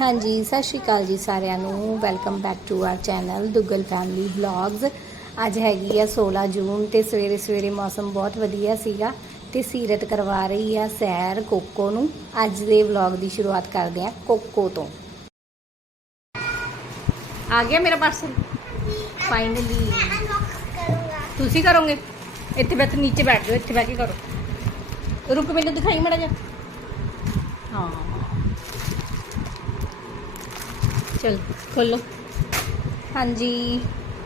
ਹਾਂਜੀ, ਸਤਿ ਸ਼੍ਰੀ ਅਕਾਲ ਜੀ ਸਾਰਿਆਂ ਨੂੰ। Welcome back to our channel Duggal family vlogs ਅੱਜ ਹੈਗੀ ਆ 16 ਜੂਨ ਤੇ ਸਵੇਰੇ ਸਵੇਰੇ ਮੌਸਮ ਬਹੁਤ ਵਧੀਆ ਸੀਗਾ ਤੇ ਸੀਰਤ ਕਰਵਾ ਰਹੀ ਆ ਸੈਰ ਕੋਕੋ ਨੂੰ। ਅੱਜ ਦੇ ਵਲੌਗ ਦੀ ਸ਼ੁਰੂਆਤ ਕਰਦੇ ਆ ਕੋਕੋ ਤੋਂ। ਆ ਗਿਆ ਮੇਰਾ ਪਾਰਸਲ ਫਾਈਨਲੀ ਤੁਸੀਂ ਕਰੋਗੇ? ਇੱਥੇ ਬੈਠ, ਨੀਚੇ ਬੈਠ ਜਾਓ, ਇੱਥੇ ਬੈਠ ਕੇ ਕਰੋ। ਰੁਕ, ਮੈਨੂੰ ਦਿਖਾਈ ਮੜਾ ਜਾ ਹਾਂ। ਚਲ ਖੋਲੋ ਹਾਂਜੀ,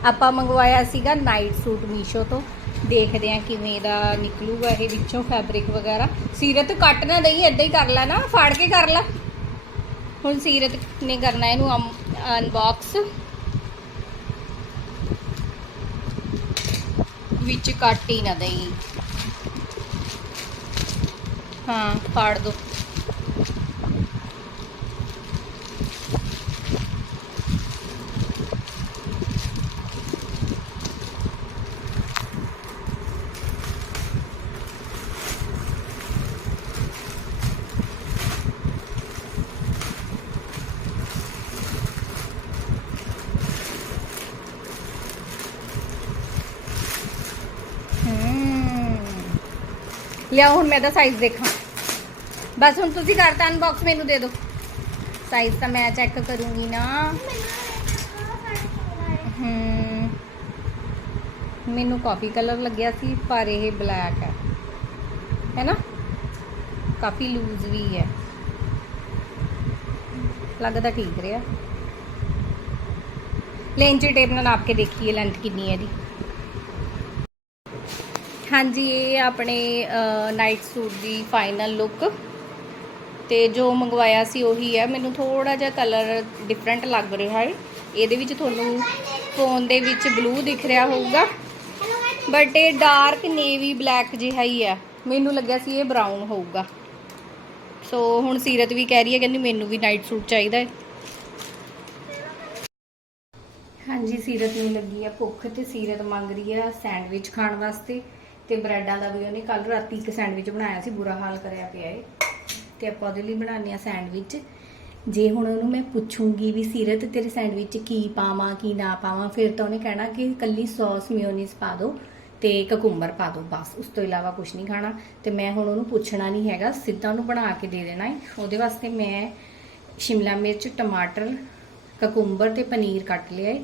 ਆਪਾਂ ਮੰਗਵਾਇਆ ਸੀਗਾ ਨਾਈਟ ਸੂਟ ਮੀਸ਼ੋ ਤੋਂ। ਦੇਖਦੇ ਆ ਕਿਵੇਂ ਦਾ ਨਿਕਲੂਗਾ ਇਹ ਵਿੱਚੋਂ ਫੈਬਰਿਕ ਵਗੈਰਾ। ਸੀਰਤ, ਕੱਟ ਨਾ ਦਈ, ਏਦਾਂ ਹੀ ਕਰ ਲੈ ਨਾ, ਫਾੜ ਕੇ ਕਰ ਲੈ। ਹੁਣ ਸੀਰਤ ਨੇ ਕਰਨਾ ਇਹਨੂੰ ਅਨਬਾਕਸ ਵਿੱਚ ਕੱਟ ਹੀ ਨਾ ਦਈ। ਹਾਂ, ਫਾੜ ਦੋ। ਲਿਆਓ, ਹੁਣ ਮੈਂ ਦਾ ਸਾਈਜ਼ ਦੇਖਾਂ। ਬਸ ਹੁਣ ਤੁਸੀਂ ਕਰਤਾ ਅਨਬਾਕਸ ਮੈਨੂੰ ਦੇ ਦਿਓ। ਸਾਈਜ਼ ਤਾਂ ਮੈਂ ਚੈੱਕ ਕਰੂੰਗੀ ਨਾ। ਹਮ ਮੈਨੂੰ ਕਾਫੀ ਕਲਰ ਲੱਗਿਆ ਸੀ, ਪਰ ਇਹ ਬਲੈਕ ਹੈ। ਹੈ ਨਾ? ਕਾਫੀ ਲੂਜ਼ ਵੀ ਹੈ। ਲੱਗਦਾ ਠੀਕ ਰਿਹਾ। ਲੈਂਚ ਟੇਪ ਨਾਲ ਨਾਪ ਕੇ ਦੇਖੀਏ ਲੈਂਥ ਕਿੰਨੀ ਹੈ ਇਹਦੀ। ਹਾਂਜੀ, ਇਹ ਆਪਣੇ ਨਾਈਟ ਸੂਟ ਦੀ ਫਾਈਨਲ ਲੁੱਕ ਤੇ ਜੋ ਮੰਗਵਾਇਆ ਸੀ ਉਹੀ ਹੈ। ਮੈਨੂੰ ਥੋੜਾ ਜਿਹਾ ਕਲਰ ਡਿਫਰੈਂਟ ਲੱਗ ਰਿਹਾ ਹੈ। ਇਹਦੇ ਵਿੱਚ ਤੁਹਾਨੂੰ ਫੋਨ ਦੇ ਵਿੱਚ ਬਲੂ ਦਿਖ ਰਿਹਾ ਹੋਊਗਾ। ਬਟ ਇਹ ਡਾਰਕ ਨੇਵੀ ਬਲੈਕ ਜਿਹਾ ਹੀ ਹੈ। ਮੈਨੂੰ ਲੱਗਿਆ ਸੀ ਇਹ ਬਰਾਊਨ ਹੋਊਗਾ। ਸੋ ਹੁਣ ਸੀਰਤ ਵੀ ਕਹਿ ਰਹੀ ਹੈ, ਕਹਿੰਦੀ ਮੈਨੂੰ ਵੀ ਨਾਈਟ ਸੂਟ ਚਾਹੀਦਾ ਹੈ। ਹਾਂਜੀ, ਸੀਰਤ ਨੂੰ ਲੱਗੀ ਆ ਭੁੱਖ ਤੇ ਸੀਰਤ ਮੰਗ ਰਹੀ ਆ ਸੈਂਡਵਿਚ ਖਾਣ ਵਾਸਤੇ। ਤੇ ਬ੍ਰੈਡਾਂ ਦਾ ਵੀ ਉਹਨੇ ਕੱਲ ਰਾਤੀ ਇੱਕ ਸੈਂਡਵਿਚ ਬਣਾਇਆ ਸੀ, ਬੁਰਾ ਹਾਲ ਕਰਿਆ ਪਿਆ ਏ ਤੇ ਆਪਾਂ ਉਹਦੇ ਲਈ ਬਣਾਉਂਦੇ ਆ ਸੈਂਡਵਿਚ। ਜੇ ਹੁਣ ਉਹਨੂੰ ਮੈਂ ਪੁੱਛੂੰਗੀ ਵੀ ਸੀਰਤ ਤੇਰੇ ਸੈਂਡਵਿਚ ਕੀ ਪਾਵਾਂ, ਕੀ ਨਾ ਪਾਵਾਂ, ਫਿਰ ਤਾਂ ਉਹਨੇ ਕਹਿਣਾ ਕਿ ਕੱਲੀ ਸੌਸ ਮਿਓਨੀਜ਼ ਪਾ ਦਿਓ ਤੇ ਕਕੁੰਬਰ ਪਾ ਦਿਓ ਬਸ। ਉਸ ਤੋਂ ਇਲਾਵਾ ਕੁਝ ਨਹੀਂ ਖਾਣਾ। ਤੇ ਮੈਂ ਹੁਣ ਉਹਨੂੰ ਪੁੱਛਣਾ ਨਹੀਂ ਹੈਗਾ, ਸਿੱਧਾ ਉਹਨੂੰ ਬਣਾ ਕੇ ਦੇ ਦੇਣਾ ਹੈ ਉਹਦੇ ਵਾਸਤੇ ਮੈਂ ਸ਼ਿਮਲਾ ਮਿਰਚ, ਟਮਾਟਰ, ਕਕੁੰਬਰ ਤੇ ਪਨੀਰ ਕੱਟ ਲਿਆ ਏ।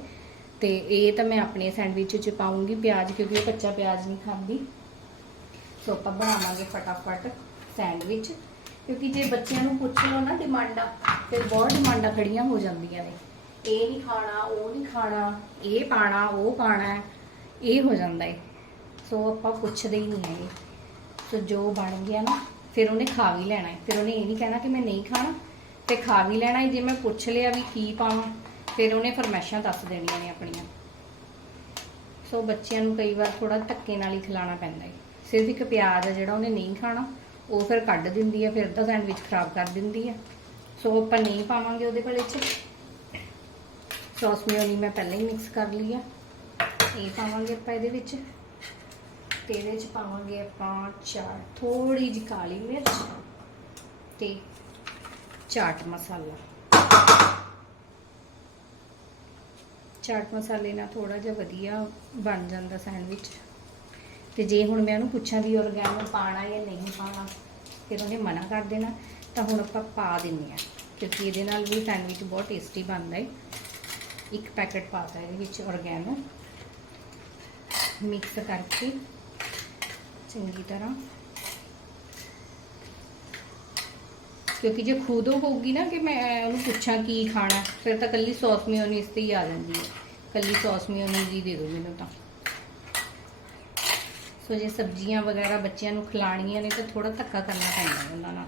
ਤੇ ਇਹ ਤਾਂ ਮੈਂ ਆਪਣੇ ਸੈਂਡਵਿਚ 'ਚ ਪਾਉਂਗੀ ਪਿਆਜ਼, ਕਿਉਂਕਿ ਉਹ ਕੱਚਾ ਪਿਆਜ਼ ਨਹੀਂ ਖਾਂਦੀ। ਸੋ ਆਪਾਂ ਬਣਾਵਾਂਗੇ ਫਟਾਫਟ ਸੈਂਡਵਿਚ, ਕਿਉਂਕਿ ਜੇ ਬੱਚਿਆਂ ਨੂੰ ਪੁੱਛ ਲਓ ਨਾ ਡਿਮਾਂਡਾਂ, ਫਿਰ ਬਹੁਤ ਡਿਮਾਂਡਾਂ ਖੜੀਆਂ ਹੋ ਜਾਂਦੀਆਂ ਨੇ। ਇਹ ਨਹੀਂ ਖਾਣਾ, ਉਹ ਨਹੀਂ ਖਾਣਾ, ਇਹ ਪਾਣਾ, ਉਹ ਪਾਣਾ ਇਹ ਹੋ ਜਾਂਦਾ ਹੈ। ਸੋ ਆਪਾਂ ਪੁੱਛਦੇ ਹੀ ਨਹੀਂ ਹੈਗੇ। ਸੋ ਜੋ ਬਣ ਗਿਆ ਨਾ, ਫਿਰ ਉਹਨੇ ਖਾ ਵੀ ਲੈਣਾ ਹੈ। ਫਿਰ ਉਹਨੇ ਇਹ ਨਹੀਂ ਕਹਿਣਾ ਕਿ ਮੈਂ ਨਹੀਂ ਖਾਣਾ, ਤੇ ਖਾ ਵੀ ਲੈਣਾ ਹੈ। ਜੇ ਮੈਂ ਪੁੱਛ ਲਿਆ ਵੀ ਕੀ ਪਾਵਾਂ ਫਿਰ ਉਹਨੇ ਫਰਮੈਸ਼ਾਂ ਦੱਸ ਦੇਣੀਆਂ ਨੇ ਆਪਣੀਆਂ। ਸੋ ਬੱਚਿਆਂ ਨੂੰ ਕਈ ਵਾਰ ਥੋੜਾ ਧੱਕੇ ਨਾਲ ਹੀ ਖਿਲਾਉਣਾ ਪੈਂਦਾ ਹੈ। ਸਿਰਫ ਇੱਕ ਪਿਆਜ਼ ਆ ਜਿਹੜਾ ਉਹਨੇ ਨਹੀਂ ਖਾਣਾ, ਉਹ ਫਿਰ ਕੱਢ ਦਿੰਦੀ ਆ ਫਿਰ ਤਾਂ ਸੈਂਡਵਿਚ ਖਰਾਬ ਕਰ ਦਿੰਦੀ ਆ ਸੋ ਆਪਾਂ ਨਹੀਂ ਪਾਵਾਂਗੇ ਉਹਦੇ ਭਲੇ ਚ। ਸੌਸ ਮਿਓਨੀ ਮੈਂ ਪਹਿਲਾਂ ਹੀ ਮਿਕਸ ਕਰ ਲਈ ਆ। ਇਹ ਪਾਵਾਂਗੇ ਆਪਾਂ ਇਹਦੇ ਵਿੱਚ। ਤੇ ਇਹਦੇ ਚ ਪਾਵਾਂਗੇ ਆਪਾਂ ਚਾਟ ਥੋੜੀ ਜਿਹੀ ਕਾਲੀ ਮਿਰਚ ਤੇ ਚਾਟ ਮਸਾਲਾ। ਚਾਟ ਮਸਾਲੇ ਨਾਲ ਥੋੜਾ ਜਿਹਾ ਵਧੀਆ ਬਣ ਜਾਂਦਾ ਸੈਂਡਵਿਚ। ਤੇ ਜੇ ਹੁਣ ਮੈਂ ਉਹਨੂੰ ਪੁੱਛਾਂ ਵੀ ਔਰਗੈਨੋ ਪਾਣਾ ਜਾਂ ਨਹੀਂ ਪਾਣਾ ਫਿਰ ਉਹਨੇ ਮਨਾ ਕਰ ਦੇਣਾ, ਤਾਂ ਹੁਣ ਆਪਾਂ ਪਾ ਦਿੰਨੇ ਆ ਕਿਉਂਕਿ ਇਹਦੇ ਨਾਲ ਵੀ ਸੈਂਡਵਿਚ ਬਹੁਤ ਟੇਸਟੀ ਬਣਦਾ ਹੈ। ਇੱਕ ਪੈਕੇਟ ਪਾਤਾ ਇਹਦੇ ਵਿੱਚ ਔਰਗੈਨੋ। ਮਿਕਸ ਕਰਕੇ ਚੰਗੀ ਤਰ੍ਹਾਂ ਕਿਉਂਕਿ ਜੇ ਖੁਦ ਉਹ ਹੋਊਗੀ ਨਾ ਕਿ ਮੈਂ ਉਹਨੂੰ ਪੁੱਛਾਂ ਕੀ ਖਾਣਾ, ਫਿਰ ਤਾਂ ਕੱਲੀ ਸੌਸ ਮਿਓਨੀਜ਼ ਤੇ ਹੀ ਆ ਜਾਂਦੀ ਹੈ। ਕੱਲੀ ਸੌਸ ਮਿਓਨੀਜ਼ ਹੀ ਦੇ ਦਿਓ ਮੈਨੂੰ ਤਾਂ। ਸੋ ਜੇ ਸਬਜ਼ੀਆਂ ਵਗੈਰਾ ਬੱਚਿਆਂ ਨੂੰ ਖਿਲਾਣੀਆਂ ਨੇ ਤਾਂ ਥੋੜਾ ਧੱਕਾ ਕਰਨਾ ਪੈਂਦਾ ਉਹਨਾਂ ਨਾਲ।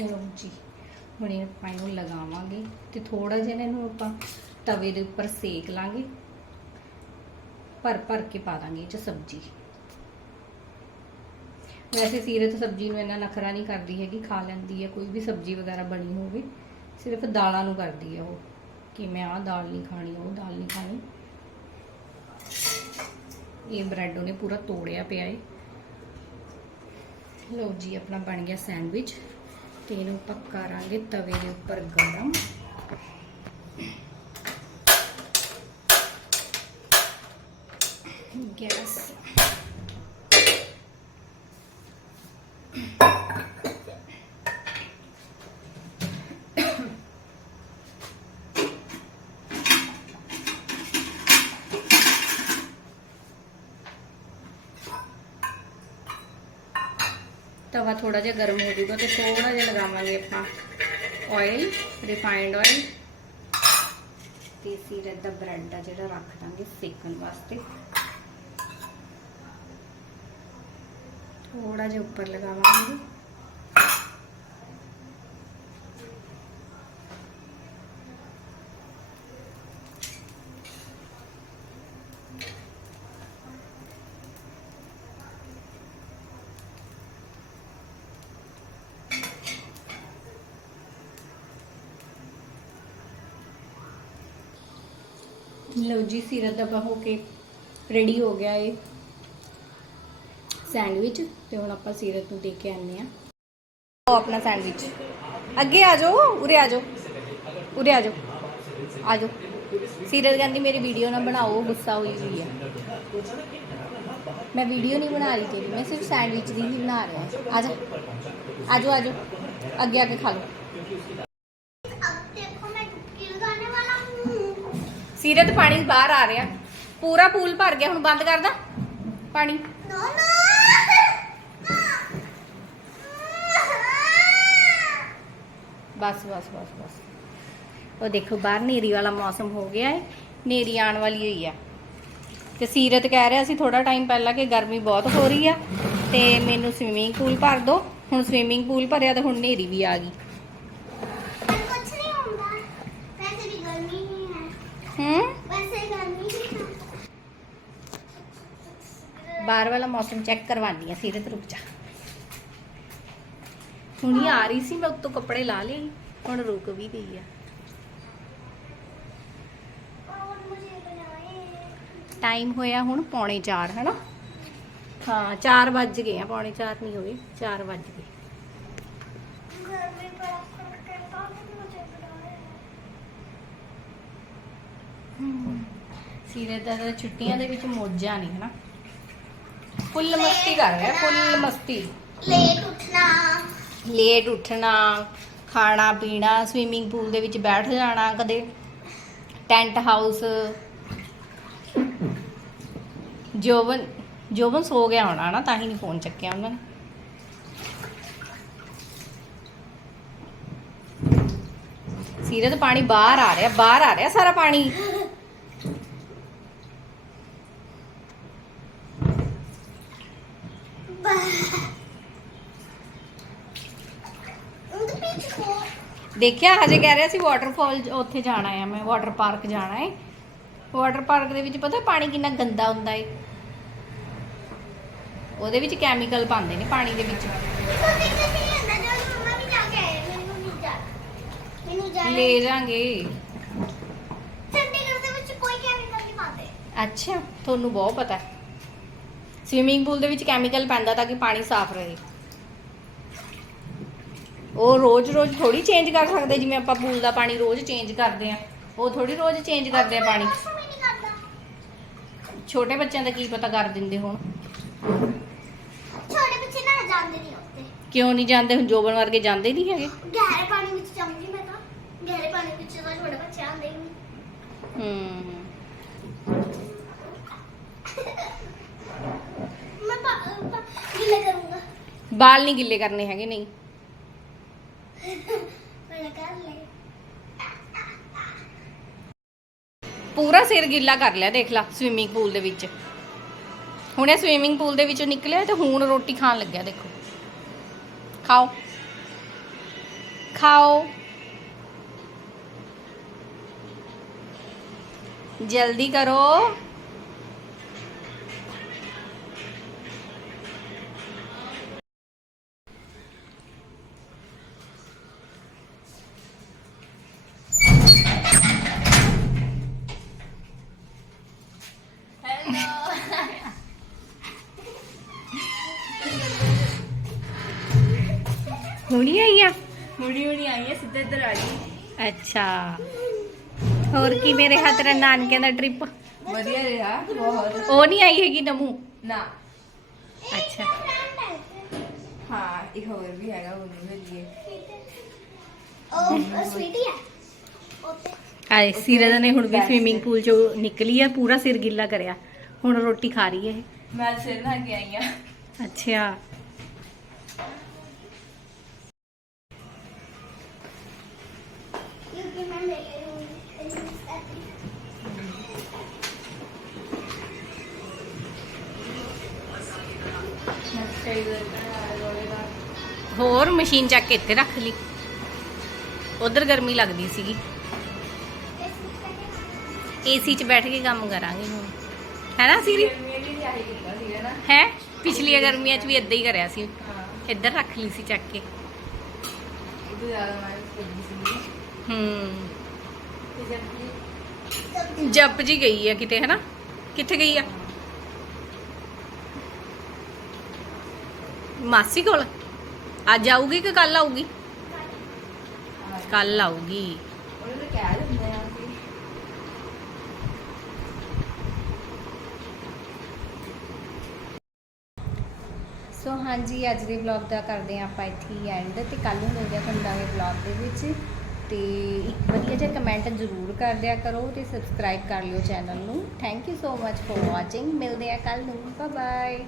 ਲਓ ਜੀ, ਹੁਣ ਇਹ ਆਪਾਂ ਇਹਨੂੰ ਲਗਾਵਾਂਗੇ ਤੇ ਥੋੜਾ ਜਿਹਾ ਇਹਨੂੰ ਆਪਾਂ ਤਵੇ ਦੇ ਉੱਪਰ ਸੇਕ ਲਾਂਗੇ। ਭਰ ਭਰ ਕੇ ਪਾ ਦਾਂਗੇ ਇਹ ਚ ਸਬਜ਼ੀ। ਵੈਸੇ ਸੀਰਤ ਸਬਜ਼ੀ ਨੂੰ ਇੰਨਾ ਨਖਰਾ ਨਹੀਂ ਕਰਦੀ ਹੈਗੀ, ਖਾ ਲੈਂਦੀ ਹੈ, ਕੋਈ ਵੀ ਸਬਜ਼ੀ ਵਗੈਰਾ ਬਣੀ ਹੋਵੇ, ਸਿਰਫ ਦਾਲਾਂ ਨੂੰ ਕਰਦੀ ਹੈ ਉਹ, ਕਿ ਮੈਂ ਆਹ ਦਾਲ ਨਹੀਂ ਖਾਣੀ, ਉਹ ਦਾਲ ਨਹੀਂ ਖਾਣੀ। ਇਹ ਬ੍ਰੈਡ ਉਹਨੇ ਪੂਰਾ ਤੋੜਿਆ ਪਿਆ ਏ। ਲਓ ਜੀ, ਆਪਣਾ ਬਣ ਗਿਆ ਸੈਂਡਵਿਚ, ਤੇ ਇਹਨੂੰ ਪੱਕਾ ਕਰਾਂਗੇ ਤਵੇ ਦੇ ਉੱਪਰ ਗਰਮ। ਗੈਸ। ਤਵਾ ਥੋੜਾ ਜਿਹਾ ਗਰਮ ਹੋ ਜਾਊਗਾ ਤੇ ਥੋੜਾ ਜਿਹਾ ਲਗਾਵਾਂਗੇ ਆਪਾਂ ਆਇਲ ਰਿਫਾਈਨਡ ਆਇਲ ਤੇ ਸੀਰਤ ਦਾ ਬ੍ਰੈਡ ਆ ਜਿਹੜਾ ਰੱਖ ਦਾਂਗੇ ਸੇਕਣ ਵਾਸਤੇ। ਥੋੜਾ ਜਿਹਾ ਉੱਪਰ ਲਗਾਵਾਂਗੇ। ਲਓ ਜੀ ਸੀਰਤ ਦਾ ਹੋ ਕੇ ਰੈਡੀ ਹੋ ਗਿਆ ਏ ਸੈਂਡਵਿਚ ਤੇ ਹੁਣ ਆਪਾਂ ਸੀਰਤ ਨੂੰ ਦੇ ਕੇ ਆਨੇ ਆ ਉਹ ਆਪਣਾ ਸੈਂਡਵਿਚ ਅੱਗੇ ਆ ਜਾਓ, ਉਰੇ ਆ ਜਾਓ। ਉਰੇ ਆ ਜਾਓ। ਆ ਜਾਓ। ਸੀਰਤ ਕਹਿੰਦੀ ਮੇਰੀ ਵੀਡੀਓ ਨਾ ਬਣਾਓ, ਗੁੱਸਾ ਹੋਈ ਹੋਈ ਹੈ ਮੈਂ ਵੀਡੀਓ ਨਹੀਂ ਬਣਾ ਰਹੀ ਤੇਰੀ, ਮੈਂ ਸਿਰਫ ਸੈਂਡਵਿਚ ਦੀ ਹੀ ਬਣਾ ਰਿਹਾ। ਆ ਜਾ। ਆ ਜਾਓ ਆ ਜਾਓ। ਅੱਗੇ ਆ ਕੇ ਖਾ ਲਓ। ਸੀਰੇ ਤੋਂ ਪਾਣੀ ਬਾਹਰ ਆ ਰਿਹਾ। ਪੂਰਾ ਪੂਲ ਭਰ ਗਿਆ, ਹੁਣ ਬੰਦ ਕਰਦਾ। ਪਾਣੀ। ਬਸ ਬਸ ਬਸ ਬਸ। ਉਹ ਦੇਖੋ, ਬਾਹਰ ਨੇਰੀ ਵਾਲਾ ਮੌਸਮ ਹੋ ਗਿਆ ਹੈ। ਨੇਰੀ ਆਣ ਵਾਲੀ ਹੋਈ ਆ। ਤੇ ਸੀਰਤ ਕਹਿ ਰਿਹਾ ਸੀ ਥੋੜਾ ਟਾਈਮ ਪਹਿਲਾਂ ਕਿ ਗਰਮੀ ਬਹੁਤ ਹੋ ਰਹੀ ਆ ਤੇ ਮੈਨੂੰ ਸਵੀਮਿੰਗ ਪੂਲ ਭਰ ਦਿਓ ਹੁਣ ਸਵੀਮਿੰਗ ਪੂਲ ਭਰਿਆ ਤੇ ਹੁਣ ਨੇਰੀ ਵੀ ਆ ਗਈ। ਹੈ? ਬਾਹਰ ਵਾਲਾ ਮੌਸਮ ਚੈੱਕ ਕਰਵਾਨੀ ਆ ਸੀਰਤ ਰੁਕ ਜਾ। ਹੁਣੀ ਆ ਰਹੀ ਸੀ, ਮੈਂ ਉੱਤੋਂ ਕੱਪੜੇ ਲਾ ਲਏ, ਹੁਣ ਰੁਕ ਵੀ ਗਈ ਆ। ਟਾਈਮ ਹੋਇਆ ਹੁਣ ਪੌਣੇ 4 ਹਨਾ? ਹਾਂ 4 ਵੱਜ ਗਏ ਆ, ਪੌਣੇ 4 ਨਹੀਂ ਹੋਏ 4 ਵੱਜ ਗਏ। ਸੀਰੇ ਦਾ ਛੁੱਟੀਆਂ ਦੇ ਵਿੱਚ ਮੋਜਾ ਨਹੀਂ ਹਨਾ? ਫੁੱਲ ਮਸਤੀ ਕਰ ਰਿਹਾ ਫੁੱਲ ਮਸਤੀ। ਲੇਟ ਉੱਠਣਾ। ਲੇਟ ਉੱਠਣਾ ਖਾਣਾ ਪੀਣਾ ਸਵਿਮਿੰਗ ਪੂਲ ਦੇ ਵਿੱਚ ਬੈਠ ਜਾਣਾ ਕਦੇ ਟੈਂਟ ਹਾਊਸ ਜੋਵਨ ਜੋਵਨ ਸੋ ਗਿਆ ਹੋਣਾ ਨਾ ਤਾਂ ਹੀ ਨਹੀਂ ਫੋਨ ਚੱਕਿਆ ਉਹਨਾਂ ਨੇ। ਸੀਰਤ ਪਾਣੀ ਬਾਹਰ ਆ ਰਿਹਾ ਬਾਹਰ ਆ ਰਿਹਾ ਸਾਰਾ ਪਾਣੀ। ਦੇਖਿਆ, ਹਜੇ ਕਹਿ ਰਿਹਾ ਸੀ ਵਾਟਰਫਾਲ ਉੱਥੇ ਜਾਣਾ ਆ ਮੈਂ ਵਾਟਰ ਪਾਰਕ ਜਾਣਾ ਹੈ। ਵਾਟਰ ਪਾਰਕ ਦੇ ਵਿੱਚ ਪਤਾ ਪਾਣੀ ਕਿੰਨਾ ਗੰਦਾ ਹੁੰਦਾ ਹੈ ਉਹਦੇ ਵਿੱਚ ਕੈਮੀਕਲ ਪਾਉਂਦੇ ਨੇ ਪਾਣੀ ਦੇ ਵਿੱਚ। ਲੈ ਜਾਾਂਗੇ। ਚੰਡੀਗੜ੍ਹ ਦੇ ਵਿੱਚ ਕੋਈ ਕੈਮੀਕਲ ਨਹੀਂ ਪਾਉਂਦੇ ਅੱਛਾ, ਤੁਹਾਨੂੰ ਬਹੁਤ ਪਤਾ। ਹੈ ਸਵਿਮਿੰਗ ਪੂਲ ਦੇ ਵਿੱਚ ਕੈਮੀਕਲ ਪੈਂਦਾ ਤਾਂ ਕਿ ਪਾਣੀ ਸਾਫ਼ ਰਹੇ। ਉਹ ਰੋਜ਼-ਰੋਜ਼ ਥੋੜੀ ਚੇਂਜ ਕਰ ਸਕਦੇ ਜਿਵੇਂ ਆਪਾਂ ਪੂਲ ਦਾ ਪਾਣੀ ਰੋਜ਼ ਚੇਂਜ ਕਰਦੇ ਆ ਉਹ ਥੋੜੀ ਰੋਜ਼ ਚੇਂਜ ਕਰਦੇ ਆ ਪਾਣੀ। ਛੋਟੇ ਬੱਚਿਆਂ ਦਾ ਕੀ ਪਤਾ ਕਰ ਦਿੰਦੇ ਹੁਣ। ਛੋਟੇ ਬੱਚੇ ਨਾ ਜਾਂਦੇ ਨਹੀਂ ਹੁੰਦੇ ਕਿਉਂ ਨਹੀਂ ਜਾਂਦੇ? ਹੁਣ ਜੋਬਨ ਵਰਗੇ ਜਾਂਦੇ ਨਹੀਂ ਹੈਗੇ। ਗਹਿਰੇ ਪਾਣੀ ਵਿੱਚ ਜਾਊਂਗੀ ਮੈਂ ਤਾਂ। ਗਹਿਰੇ ਪਾਣੀ ਵਿੱਚ ਤਾਂ ਛੋਟੇ ਬੱਚੇ ਆਉਂਦੇ ਹੀ ਨਹੀਂ ਹੂੰ। ਮੈਂ ਪਾ- ਗਿੱਲੇ ਕਰੂੰਗਾ। ਬਾਲ ਨਹੀਂ ਗਿੱਲੇ ਕਰਨੇ ਹੈਗੇ ਨਹੀਂ ਮੈਂ ਕਰ ਲੈ ਪੂਰਾ ਸਿਰ ਗਿੱਲਾ ਕਰ ਲਿਆ, ਦੇਖ ਲਾ ਸਵਿਮਿੰਗ ਪੂਲ ਦੇ ਵਿੱਚ। ਹੁਣ ਇਹ ਸਵਿਮਿੰਗ ਪੂਲ ਦੇ ਵਿੱਚੋਂ ਨਿਕਲਿਆ ਤੇ ਹੁਣ ਰੋਟੀ ਖਾਣ ਲੱਗਿਆ, ਦੇਖੋ। ਖਾਓ। ਖਾਓ। ਜਲਦੀ ਕਰੋ। ਹੁਣੀ ਆਈ ਆ? ਹੁਣੀ ਹੁਣੀ ਆਈ ਹੈ ਸਿੱਧਾ ਇੱਧਰ ਆ ਗਈ ਅੱਛਾ। ਹੋਰ ਕੀ ਮੇਰੇ ਹੱਥ ਰ ਨਾਨਕਿਆਂ ਦਾ ਟ੍ਰਿਪ ਵਧੀਆ ਰਿਹਾ ਬਹੁਤ। ਉਹ ਨਹੀਂ ਆਈ ਹੈਗੀ ਨਮੂ? ਨਾ। ਅੱਛਾ। ਹਾਂ ਇੱਕ ਹੋਰ ਵੀ ਹੈਗਾ ਉਹ ਨਹੀਂ ਮਿਲੀ ਉਹ ਸਵੀਟੀ ਹੈ ਉੱਤੇ ਆਏ ਸੀਰਤ ਨੇ ਹੁਣ ਵੀ ਸਵਿਮਿੰਗ ਪੂਲ ਚੋਂ ਨਿਕਲੀ ਆ ਪੂਰਾ ਸਿਰ ਗਿੱਲਾ ਕਰਿਆ। ਹੁਣ ਰੋਟੀ ਖਾ ਰਹੀ ਹੈ ਇਹ। ਮੈਂ ਸਿਰ ਨਹਾ ਕੇ ਆਈ ਆ। ਅੱਛਾ। ਹੋਰ ਮਸ਼ੀਨ ਚੱਕ ਕੇ ਇੱਥੇ ਰੱਖ ਲਈ। ਉਧਰ ਗਰਮੀ ਲੱਗਦੀ ਸੀਗੀ। ਏਸੀ 'ਚ ਬੈਠ ਕੇ ਕੰਮ ਕਰਾਂਗੇ ਹੁਣ। ਹੈ ਨਾ ਸੀਰੀ ਗਰਮੀਆਂ ਵੀ ਆਹੀ ਕੀਤਾ ਸੀਗਾ ਨਾ ਹੈ? ਪਿਛਲੀਆਂ ਗਰਮੀਆਂ 'ਚ ਵੀ ਇਦਾਂ ਹੀ ਕਰਿਆ ਸੀ। ਹਾਂ ਇੱਧਰ ਰੱਖ ਲਈ ਸੀ ਚੱਕ ਕੇ। ਉਹ ਜ਼ਿਆਦਾ ਮੈਂ ਕਰਦੀ ਸੀ ਹੂੰ। ਤੇ ਜਦ ਕਿ ਜੱਪ ਜੀ ਗਈ ਆ ਕਿਤੇ, ਹੈ ਨਾ? ਕਿੱਥੇ ਗਈ ਆ? ਮਾਸੀ ਕੋਲ? ਅੱਜ ਆਊਗੀ ਕਿ ਕੱਲ ਆਊਗੀ? ਕੱਲ ਆਊਗੀ। ਉਹਨੇ ਤਾਂ ਕਹਿ ਦਿੰਦੇ ਆ ਕਿ ਸੋ ਹਾਂਜੀ ਅੱਜ ਦੇ ਵਲੌਗ ਦਾ ਕਰਦੇ ਹਾਂ ਆਪਾਂ ਇੱਥੇ ਹੀ ਐਂਡ ਤੇ ਕੱਲ ਨੂੰ ਮਿਲਦੇ ਹਾਂ ਤੁਹਾਨੂੰ ਨਵੇਂ ਵਲੌਗ ਦੇ ਵਿੱਚ। ਤੇ ਇੱਕ ਵਧੀਆ ਜਿਹਾ ਕਮੈਂਟ ਜ਼ਰੂਰ ਕਰ ਦਿਆ ਕਰੋ ਤੇ ਸਬਸਕ੍ਰਾਈਬ ਕਰ ਲਿਓ ਚੈਨਲ ਨੂੰ। Thank you so much for watching ਮਿਲਦੇ ਹਾਂ ਕੱਲ ਨੂੰ। Bye bye